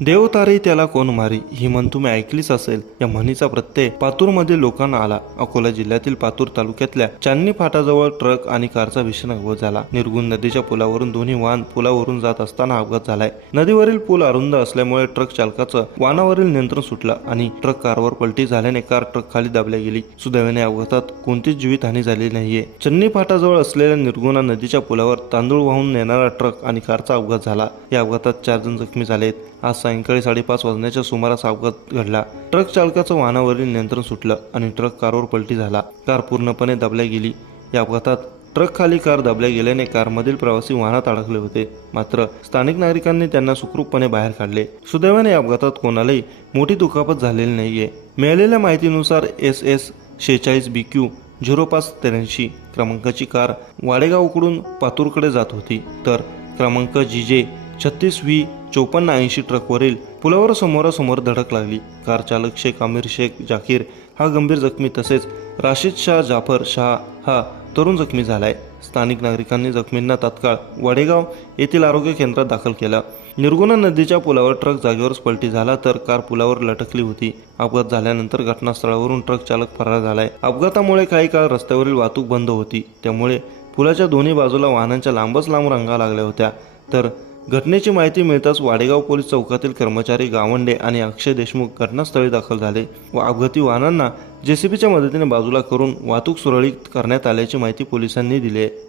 देव तारी त्याला कोण मारी ही म्हण तुम्ही ऐकलीच असेल। या म्हणीचा प्रत्यय पातूरमधील लोकांना आला। अकोला जिल्ह्यातील पातूर तालुक्यातल्या चांदणी फाटाजवळ ट्रक आणि कारचा भीषण अपघात झाला। निर्गुण नदीच्या पुलावरून दोन्ही वाहन पुलावरून जात असताना अपघात झालाय। नदीवरील पूल अरुंद असल्यामुळे ट्रक चालकाचं वाहनावरील नियंत्रण सुटलं आणि ट्रक कारवर पलटी झाल्याने कार ट्रक खाली दाबल्या गेली। सुदैवाने अपघातात कोणतीच जीवितहानी झालेली नाहीये। चांदणी फाटाजवळ असलेल्या निर्गुणा नदीच्या पुलावर तांदूळ वाहून नेणारा ट्रक आणि कारचा अपघात झाला। या अपघातात 4 जण जखमी झालेत। आज सायंकाळी 5:30 वाजण्याच्या सुमारास अपघात घडला। ट्रक चालकाचं वाहनावरील नियंत्रण सुटलं आणि ट्रक कारवर पलटी झाला। कार पूर्णपणे दाबल्या गेली। या अपघातात ट्रक खाली कार दाबल्या गेल्याने कारमधील प्रवासी वाहनात अडकले होते, मात्र स्थानिक नागरिकांनी त्यांना सुखरूपपणे बाहेर काढले। सुदैवाने या अपघातात कोणालाही मोठी दुखापत झालेली नाहीये। मिळालेल्या माहितीनुसार SS 46 BQ 0583 क्रमांकाची कार वाडेगावकडून पातूरकडे जात होती, तर क्रमांक GJ 36V 5480 ट्रकवरील पुलावर समोरासमोर धडक लागली। कार चालक शेख आमिर शेख जाकीर हा गंभीर जखमी तसेच राशिद शाह जाफर शाह हा तरुण जखमी झालाय। स्थानिक नागरिकांनी जखमींना तात्काळ वाडेगाव येथील आरोग्य केंद्रात दाखल केलं। निर्गुणा नदीच्या पुलावर ट्रक जागेवरच पलटी झाला, तर कार पुलावर लटकली होती। अपघात झाल्यानंतर घटनास्थळावरून ट्रक चालक फरार झालाय। अपघातामुळे काही काळ रस्त्यावरील वाहतूक बंद होती, त्यामुळे पुलाच्या दोन्ही बाजूला वाहनांच्या लांबच लांब रांगा लागल्या होत्या। तर घटनेची माहिती मिळताच वाडेगाव पोलीस चौकातील कर्मचारी गावंडे आणि अक्षय देशमुख घटनास्थळी दाखल झाले व अपघाती वाहनांना JCBच्या मदतीने बाजूला करून वाहतूक सुरळीत करण्यात आल्याची माहिती पोलिसांनी दिली आहे।